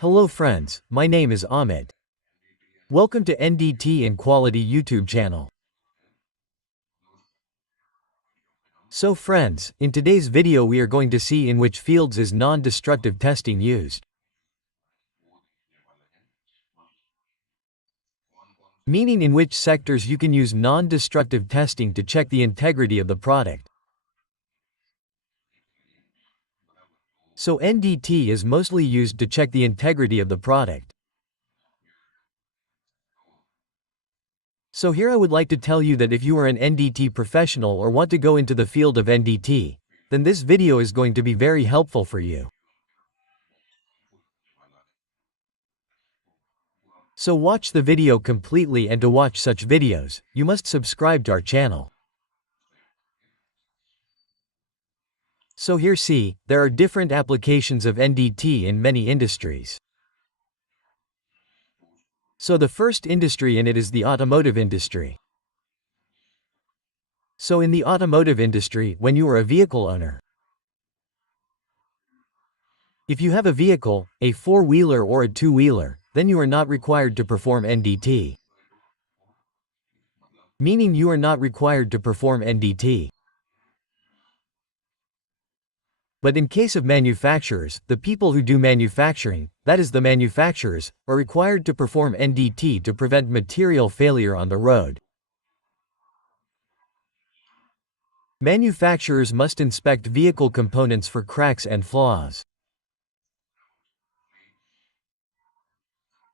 Hello friends, my name is Ahmed. Welcome to NDT and Quality YouTube channel. So friends, in today's video we are going to see in which fields is non-destructive testing used. Meaning in which sectors you can use non-destructive testing to check the integrity of the product. So NDT is mostly used to check the integrity of the product. So here I would like to tell you that if you are an NDT professional or want to go into the field of NDT, then this video is going to be very helpful for you. So watch the video completely, and to watch such videos, you must subscribe to our channel. So here see, there are different applications of NDT in many industries. So the first industry in it is the automotive industry. So in the automotive industry, when you are a vehicle owner, if you have a vehicle, a four-wheeler or a two-wheeler, then you are not required to perform NDT. Meaning you are not required to perform NDT. But in case of manufacturers, the people who do manufacturing, that is the manufacturers, are required to perform NDT to prevent material failure on the road. Manufacturers must inspect vehicle components for cracks and flaws.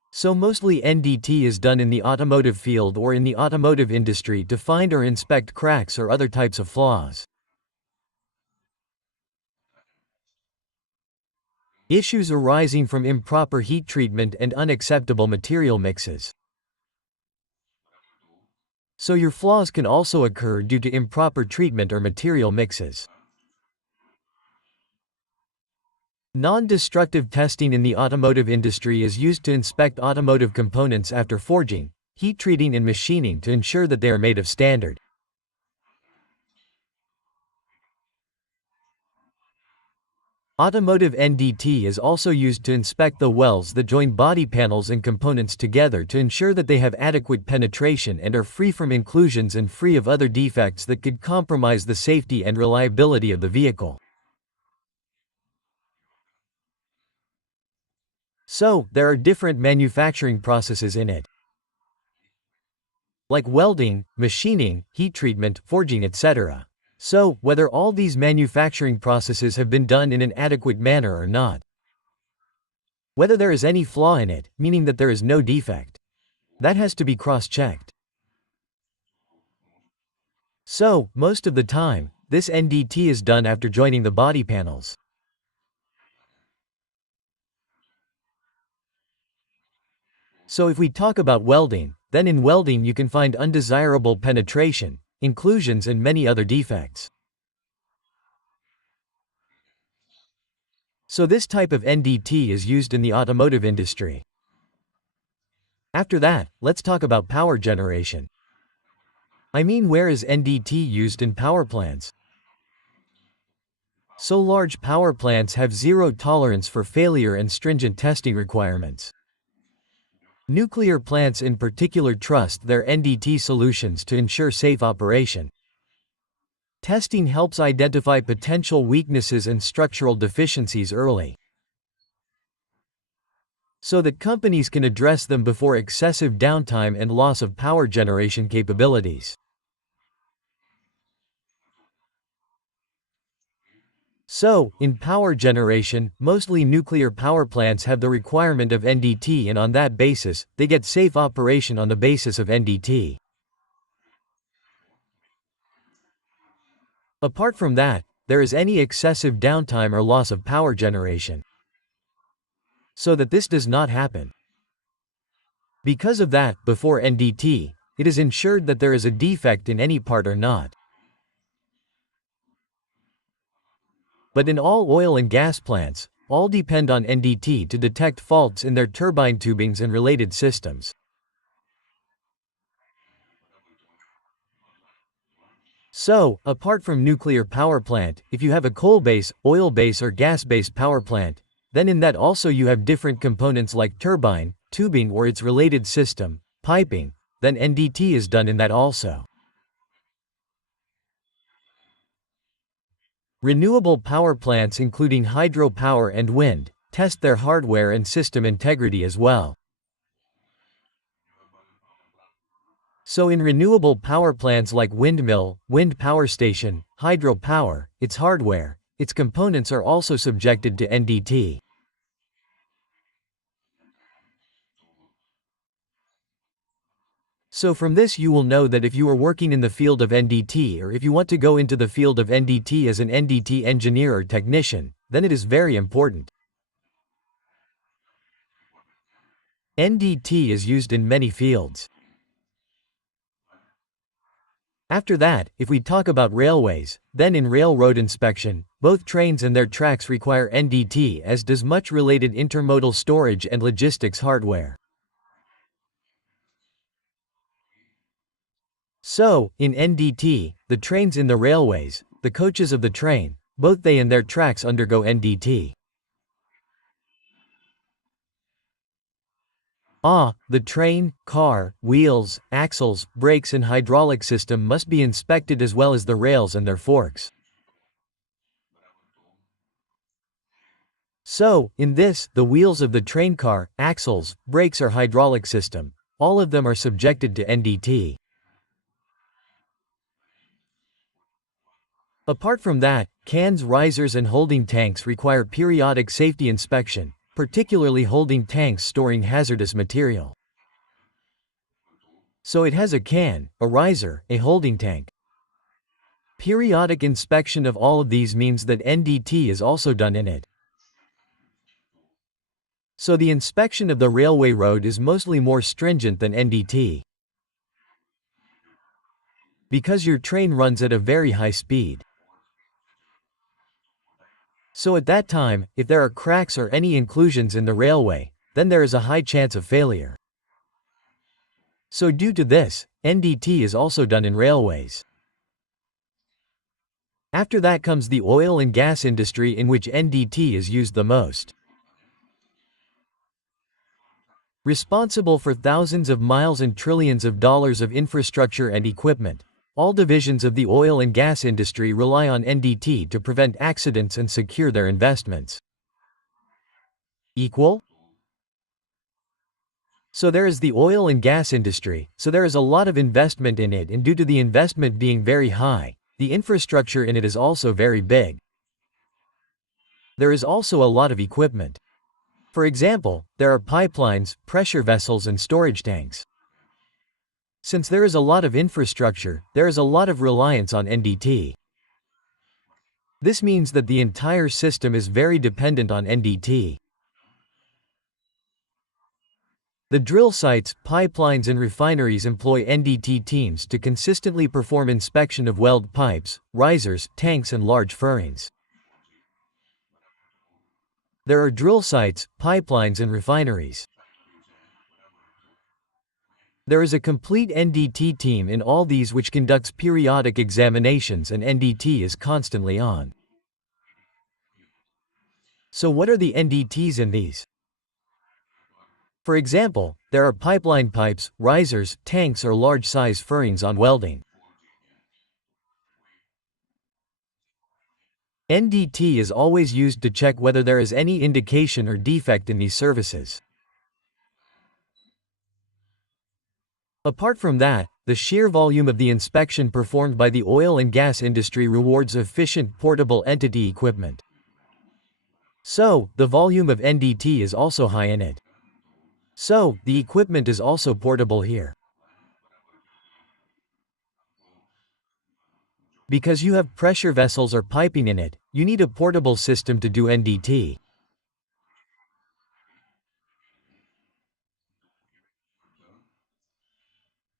So mostly NDT is done in the automotive field or in the automotive industry to find or inspect cracks or other types of flaws. Issues arising from improper heat treatment and unacceptable material mixes. So your flaws can also occur due to improper treatment or material mixes. Non-destructive testing in the automotive industry is used to inspect automotive components after forging, heat treating and machining to ensure that they are made of standard. Automotive NDT is also used to inspect the welds that join body panels and components together to ensure that they have adequate penetration and are free from inclusions and free of other defects that could compromise the safety and reliability of the vehicle. So, there are different manufacturing processes in it, like welding, machining, heat treatment, forging, etc. So, whether all these manufacturing processes have been done in an adequate manner or not. Whether there is any flaw in it, meaning that there is no defect. That has to be cross-checked. So, most of the time, this NDT is done after joining the body panels. So if we talk about welding, then in welding you can find undesirable penetration, inclusions and many other defects. So this type of NDT is used in the automotive industry. After that, let's talk about power generation. I mean, where is NDT used in power plants? So large power plants have zero tolerance for failure and stringent testing requirements. Nuclear plants in particular trust their NDT solutions to ensure safe operation. Testing helps identify potential weaknesses and structural deficiencies early, so that companies can address them before excessive downtime and loss of power generation capabilities. So, in power generation, mostly nuclear power plants have the requirement of NDT, and on that basis, they get safe operation on the basis of NDT. Apart from that, there is any excessive downtime or loss of power generation. So that this does not happen. Because of that, before NDT, it is ensured that there is a defect in any part or not. But in all oil and gas plants, all depend on NDT to detect faults in their turbine tubings and related systems. So, apart from nuclear power plant, if you have a coal base, oil base or gas base power plant, Then in that also you have different components like turbine, tubing or its related system, piping, then NDT is done in that also. Renewable power plants including hydropower and wind, test their hardware and system integrity as well. So in renewable power plants like windmill, wind power station, hydropower, its hardware, its components are also subjected to NDT. So from this you will know that if you are working in the field of NDT or if you want to go into the field of NDT as an NDT engineer or technician, then it is very important. NDT is used in many fields. After that, if we talk about railways, then in railroad inspection, both trains and their tracks require NDT as does much related intermodal storage and logistics hardware. So, in NDT, the trains in the railways, the coaches of the train, both they and their tracks undergo NDT. The train, car, wheels, axles, brakes and hydraulic system must be inspected as well as the rails and their forks. So, in this, the wheels of the train car, axles, brakes or hydraulic system, all of them are subjected to NDT. Apart from that, cans, risers and holding tanks require periodic safety inspection, particularly holding tanks storing hazardous material. So it has a can, a riser, a holding tank. Periodic inspection of all of these means that NDT is also done in it. So the inspection of the railway road is mostly more stringent than NDT. Because your train runs at a very high speed. So at that time, if there are cracks or any inclusions in the railway, then there is a high chance of failure. So due to this, NDT is also done in railways. After that comes the oil and gas industry in which NDT is used the most. Responsible for thousands of miles and trillions of dollars of infrastructure and equipment, all divisions of the oil and gas industry rely on NDT to prevent accidents and secure their investments. Equal? So there is the oil and gas industry, so there is a lot of investment in it and due to the investment being very high, the infrastructure in it is also very big. There is also a lot of equipment. For example, there are pipelines, pressure vessels and storage tanks. Since there is a lot of infrastructure, there is a lot of reliance on NDT. This means that the entire system is very dependent on NDT. The drill sites, pipelines and refineries employ NDT teams to consistently perform inspection of weld pipes, risers, tanks and large furrings. There are drill sites, pipelines and refineries. There is a complete NDT team in all these which conducts periodic examinations and NDT is constantly on. So what are the NDTs in these? For example, there are pipeline pipes, risers, tanks or large-size furrings on welding. NDT is always used to check whether there is any indication or defect in these services. Apart from that, the sheer volume of the inspection performed by the oil and gas industry rewards efficient portable entity equipment. So, the volume of NDT is also high in it. So, the equipment is also portable here. Because you have pressure vessels or piping in it, you need a portable system to do NDT.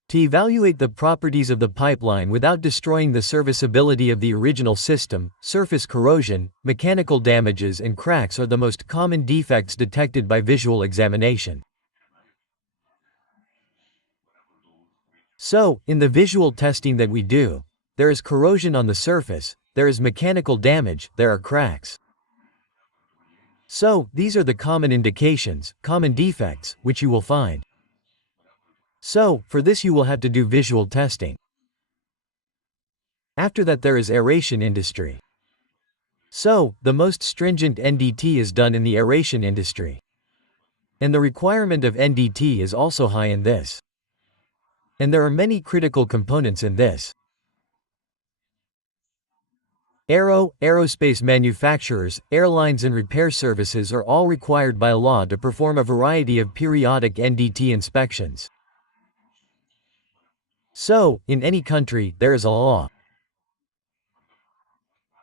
To evaluate the properties of the pipeline without destroying the serviceability of the original system, surface corrosion, mechanical damages and cracks are the most common defects detected by visual examination. So, in the visual testing that we do, there is corrosion on the surface, there is mechanical damage, there are cracks. So, these are the common indications, common defects, which you will find. So, for this you will have to do visual testing. After that there is aeration industry. So, the most stringent NDT is done in the aeration industry. And the requirement of NDT is also high in this. And there are many critical components in this. Aerospace manufacturers, airlines and repair services are all required by law to perform a variety of periodic NDT inspections. So, in any country, there is a law.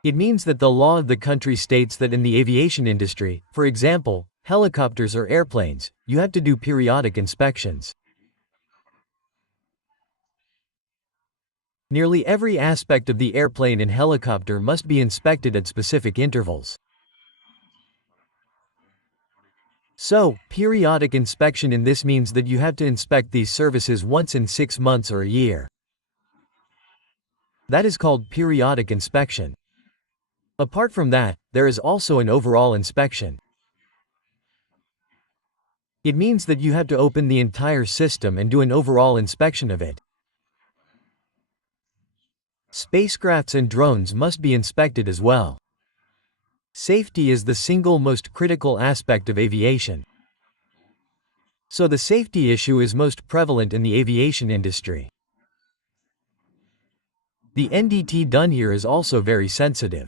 It means that the law of the country states that in the aviation industry, for example, helicopters or airplanes, you have to do periodic inspections. Nearly every aspect of the airplane and helicopter must be inspected at specific intervals. So, periodic inspection in this means that you have to inspect these services once in 6 months or a year. That is called periodic inspection. Apart from that, there is also an overall inspection. It means that you have to open the entire system and do an overall inspection of it. Spacecrafts and drones must be inspected as well. Safety is the single most critical aspect of aviation. So the safety issue is most prevalent in the aviation industry. The NDT done here is also very sensitive.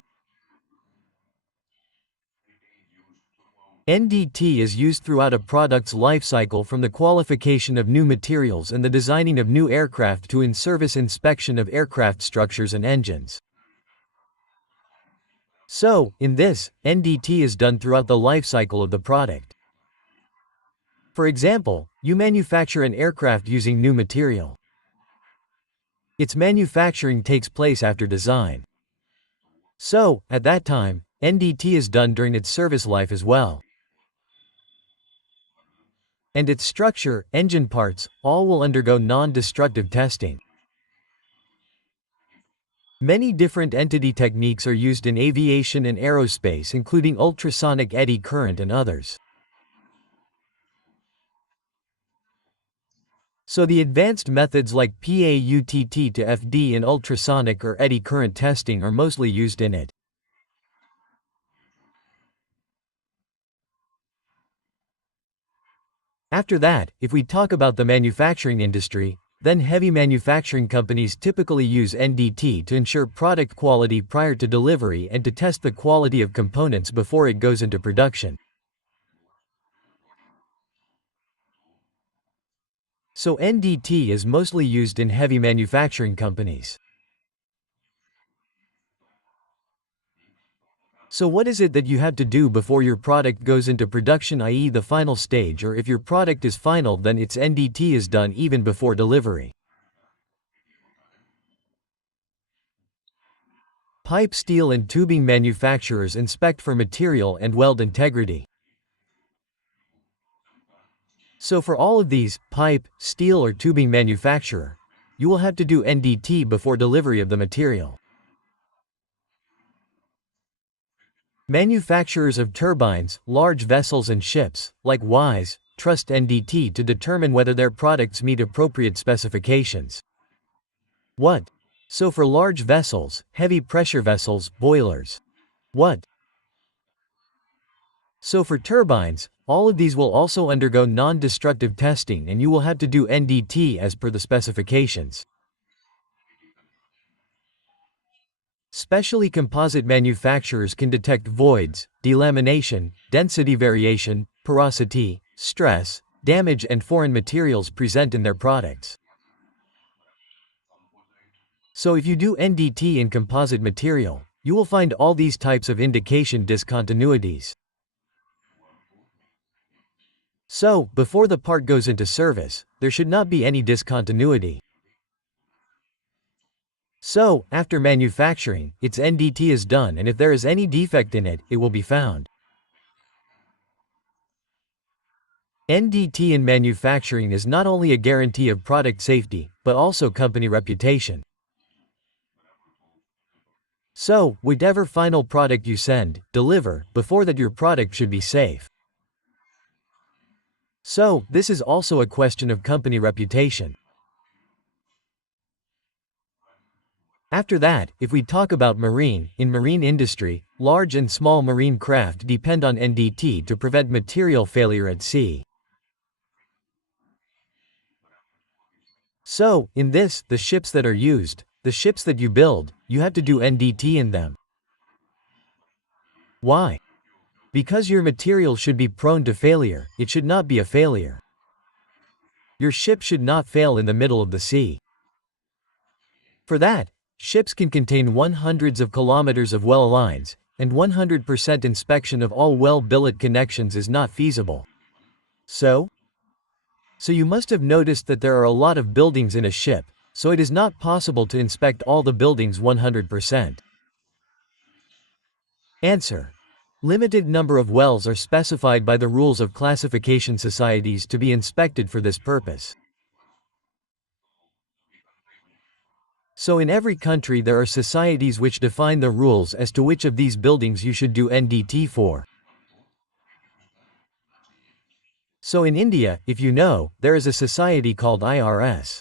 NDT is used throughout a product's life cycle, from the qualification of new materials and the designing of new aircraft to in-service inspection of aircraft structures and engines. So, in this, NDT is done throughout the life cycle of the product. For example, you manufacture an aircraft using new material. Its manufacturing takes place after design. So, at that time, NDT is done during its service life as well. And its structure, engine parts, all will undergo non-destructive testing. Many different entity techniques are used in aviation and aerospace, including ultrasonic eddy current and others. So the advanced methods like PAUTT to FD in ultrasonic or eddy current testing are mostly used in it. After that, if we talk about the manufacturing industry, then heavy manufacturing companies typically use NDT to ensure product quality prior to delivery and to test the quality of components before it goes into production. So NDT is mostly used in heavy manufacturing companies. So what is it that you have to do before your product goes into production, i.e. the final stage, or if your product is final then its NDT is done even before delivery? Pipe, steel and tubing manufacturers inspect for material and weld integrity. So for all of these, pipe, steel or tubing manufacturer, you will have to do NDT before delivery of the material. Manufacturers of turbines, large vessels and ships, likewise, trust NDT to determine whether their products meet appropriate specifications. What? So for large vessels, heavy pressure vessels, boilers. What? So for turbines, all of these will also undergo non-destructive testing and you will have to do NDT as per the specifications. Specially composite manufacturers can detect voids, delamination, density variation, porosity, stress, damage and foreign materials present in their products. So if you do NDT in composite material, you will find all these types of indication discontinuities. So, before the part goes into service, there should not be any discontinuity. So, after manufacturing, its NDT is done and if there is any defect in it, it will be found. NDT in manufacturing is not only a guarantee of product safety, but also company reputation. So, whatever final product you send, deliver, before that your product should be safe. So, this is also a question of company reputation. After that, if we talk about in marine industry, large and small marine craft depend on NDT to prevent material failure at sea. So, in this, the ships that are used, the ships that you build, you have to do NDT in them. Why? Because your material should be prone to failure, it should not be a failure. Your ship should not fail in the middle of the sea. For that, ships can contain hundreds of kilometers of well lines, and 100% inspection of all well billet connections is not feasible. So you must have noticed that there are a lot of buildings in a ship, so it is not possible to inspect all the buildings 100%. Answer. Limited number of wells are specified by the rules of classification societies to be inspected for this purpose. So in every country there are societies which define the rules as to which of these buildings you should do NDT for. So in India, if you know, there is a society called IRS.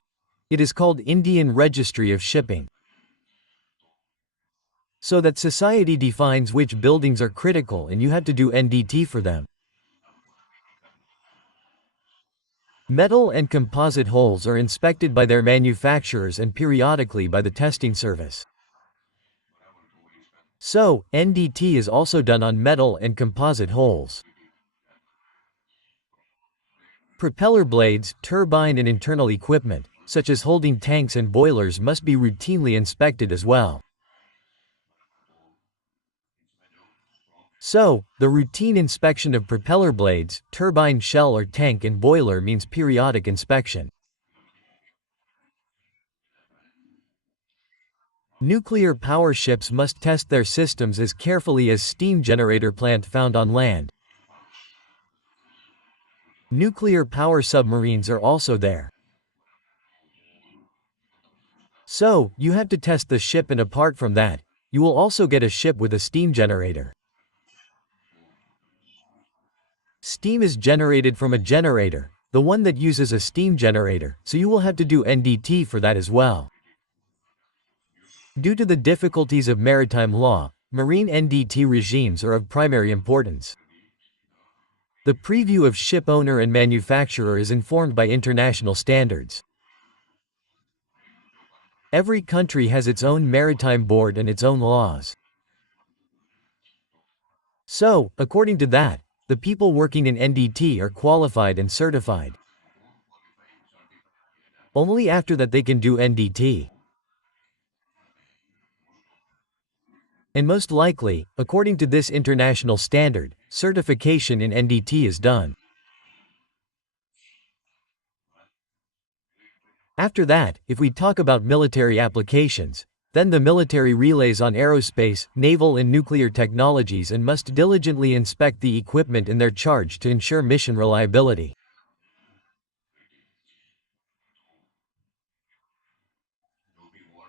It is called Indian Registry of Shipping. So that society defines which buildings are critical and you have to do NDT for them. Metal and composite hulls are inspected by their manufacturers and periodically by the testing service. So, NDT is also done on metal and composite hulls. Propeller blades, turbine and internal equipment, such as holding tanks and boilers, must be routinely inspected as well. So, the routine inspection of propeller blades, turbine shell or tank and boiler means periodic inspection. Nuclear power ships must test their systems as carefully as steam generator plant found on land. Nuclear power submarines are also there. So, you have to test the ship, and apart from that, you will also get a ship with a steam generator. Steam is generated from a generator, the one that uses a steam generator, so you will have to do NDT for that as well. Due to the difficulties of maritime law, marine NDT regimes are of primary importance. The preview of ship owner and manufacturer is informed by international standards. Every country has its own maritime board and its own laws. So, according to that, the people working in NDT are qualified and certified. Only after that they can do NDT. And most likely, according to this international standard, certification in NDT is done. After that, if we talk about military applications, then the military relies on aerospace, naval and nuclear technologies and must diligently inspect the equipment in their charge to ensure mission reliability.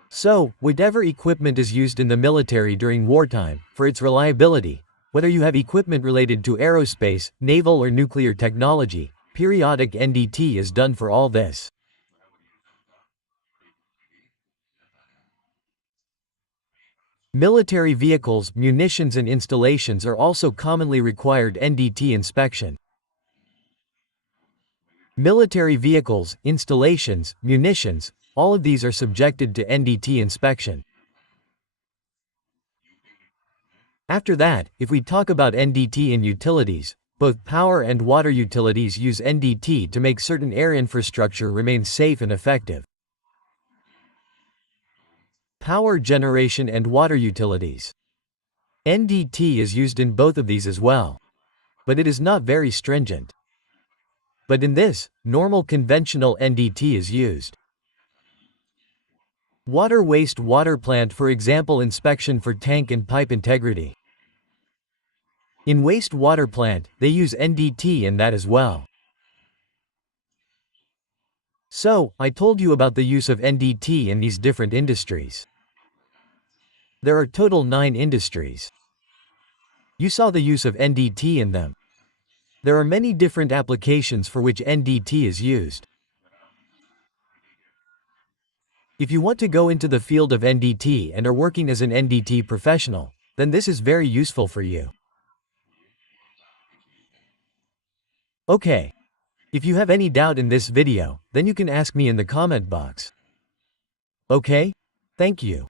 So, whatever equipment is used in the military during wartime, for its reliability, whether you have equipment related to aerospace, naval or nuclear technology, periodic NDT is done for all this. Military vehicles, munitions and installations are also commonly required NDT inspection. Military vehicles, installations, munitions, all of these are subjected to NDT inspection. After that, if we talk about NDT in utilities, both power and water utilities use NDT to make certain air infrastructure remain safe and effective. Power generation and water utilities. NDT is used in both of these as well. But it is not very stringent. But in this, normal conventional NDT is used. Water waste-water plant, for example, inspection for tank and pipe integrity. In waste-water plant, they use NDT in that as well. So, I told you about the use of NDT in these different industries. There are total 9 industries. You saw the use of NDT in them. There are many different applications for which NDT is used. If you want to go into the field of NDT and are working as an NDT professional, then this is very useful for you. Okay. If you have any doubt in this video, then you can ask me in the comment box. Okay? Thank you.